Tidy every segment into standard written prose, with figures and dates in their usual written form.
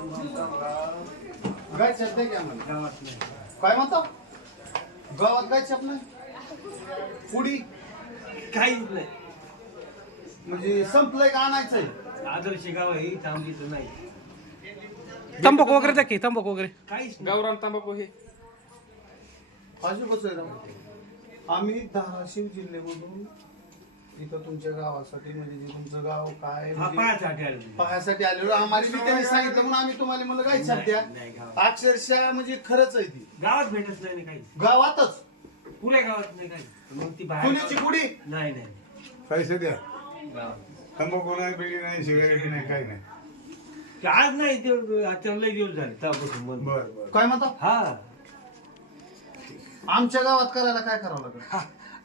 गाय छाप की आम्हाला गावात नाही. काय म्हणतो गावात गाय छाप नाही पुडी काहीच नाही. म्हणजे संपलंय का आणायचंय आदर्श गाव आहे इथं आमचं नाही. तंबाखू वगैरे द्या की तंबाखू वगैरे काहीच नाही. गावरान तंबाखू हे अजून कसं आहे आम्ही धाराशिव जिल्ह्यामधून इथं तुमच्या गावासाठी म्हणजे जे तुमचं गाव काय हा, म्हणजे पायासाठी आलो. पाहायसाठी आलेलो आम्हाला मी त्यांनी सांगितलं म्हणून आम्ही तुम्हाला म्हणलं गाय छाप द्या नाही, गावात. अक्षरशः म्हणजे खरंच आहे ती गावात भेटत नाही काही. गावातच पुऱ्या गावात नाही काही. मग ती बाहेर चुलीची पुडी नाही नाही पैसे द्या गावात. तंबाखू नाही बिडी नाही सिगारेट नाही काही नाही. ते आज नाही ते आता लय दिवस झाले तेव्हापासून बंद. बर बर काय म्हणता हा आमच्या गावात करायला काय करावं लागेल हा.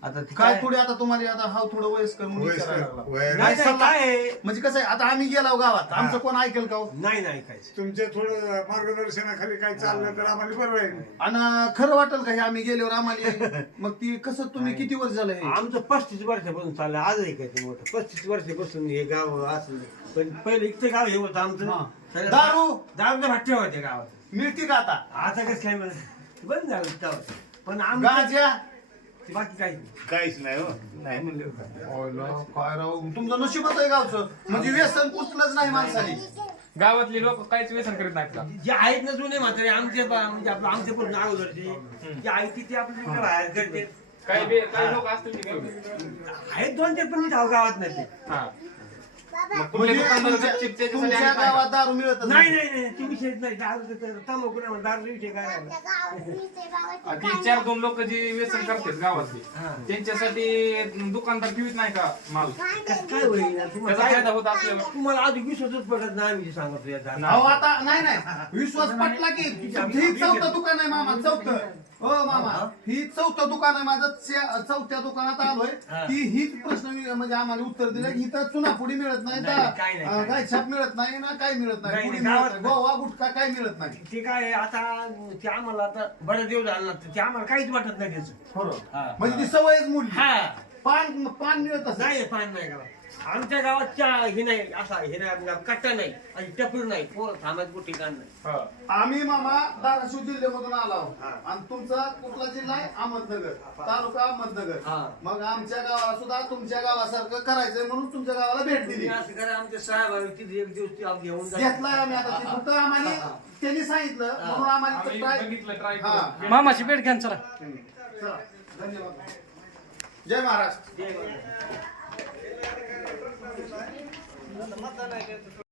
आता ते काय पुढे आता तुम्हाला आता हा थोडं वयस्कर मुली करायला लागला. नाही, नाही, काय आहे? म्हणजे कसं आहे आता आम्ही गेलो गावात आमचं कोण ऐकेल का हो? नाही नाही काहीच. तुमच्या थोडं मार्गदर्शनाखाली काय चाललं तर आम्हाला बरं आहे. आणि खरं वाटेल का हे आम्ही गेल्यावर आम्हाला मग ती कसं तुम्ही किती वर्ष झालं हे आमचं 35 वर्षापासून चाललं आजही काय ते मोठं 35 वर्षापासून हे गाव असलं. पण पहिलं इथं गाव हे होतं हा. आमचं सगळं दारू भट्ट्या होत्या गावात. मिळते का आता आता कसं काय म्हणत बंद झालं तेव्हा. पण गाज्या बाकी काहीच नाही. काहीच नाही हो नाही म्हणलं काय राव तुमचं नशीबच आहे गावचं म्हणजे व्यसन पुसलंच नाही माणसाने गावातली लोक काहीच व्यसन करीत नाहीत का? जे आहेत ना जुने म्हातारे म्हणजे आपलं आमच्या पण अगोदरचे जे आहेत ते आपल्या बाहेर करते. काही लोक असतील की आहेत 2-4 पण इथं गावात नाही ते. हा मग म्हणजे तुमच्या दुकानदार तुमच्या गपचीप त्याच्यासाठी तुमच्या आणि काय? गावात दारू मिळत नाही नाही नाही ते विषय नाही. दारू तंबाखू नाही दारू विषय काय आहे? ती 4-2 लोक जी व्यसन करतात गावातली हा. त्यांच्यासाठी दुकानदार ठेवीत नाही का माल कसं काय होईल तुम्हाला त्याचा फायदा काय- होत असल्यावर तुम्हाला अजून विश्वासच पडत नाही आम्ही जे सांगतो याचा. अहो आता नाही नाही विश्वास पटला की ही चौथं दुकान आहे मामा चौथं हो मामा ही चौथं दुकान आहे माझं चौथ्या दुकानात आलोय की हीच प्रश्न म्हणजे आम्हाला उत्तर दिलं की इथं चुनापुडी मिळत नाही नाही, काय नाही. काय छाप मिळत नाही ना काय मिळत नाही नाही, पुडी नाही, मिळत नाही गोवा गुटखा काय मिळत नाही ते काय आहे, आता ते आम्हाला आता बरं देव झालं ना ते आम्हाला काहीच वाटत नाही त्याचं. खरं हा. म्हणजे ती सवयच मोडली हा पान पान मिळत असं नाही पान नाही गावात. आमच्या गावात चहा हे नाही असा हे नाही कट्टा नाही आणि टपूर नाही पोर थांबायचं कुठे ठिकाण नाही. आम्ही मामा धाराशिव जिल्ह्यामधून आलो हा. आणि तुमचा कुठला जिल्हा आहे अहमदनगर तालुका अहमदनगर हा. मग आमच्या गावाला सुद्धा तुमच्या गावासारखं करायचंय म्हणून तुमच्या गावाला भेट दिली तुम्ही असं करा आमच्या साहेब आहे, तिथे एक दिवस ते घेऊन जा. घेतलाय आम्ही आता ते फक्त आम्हाला त्यांनी सांगितलं म्हणून आम्हाला आम्ही try- बघितलं ट्राय हा. करून मामाची भेट घ्या चला. चला, धन्यवाद जय महाराष्ट्र ते-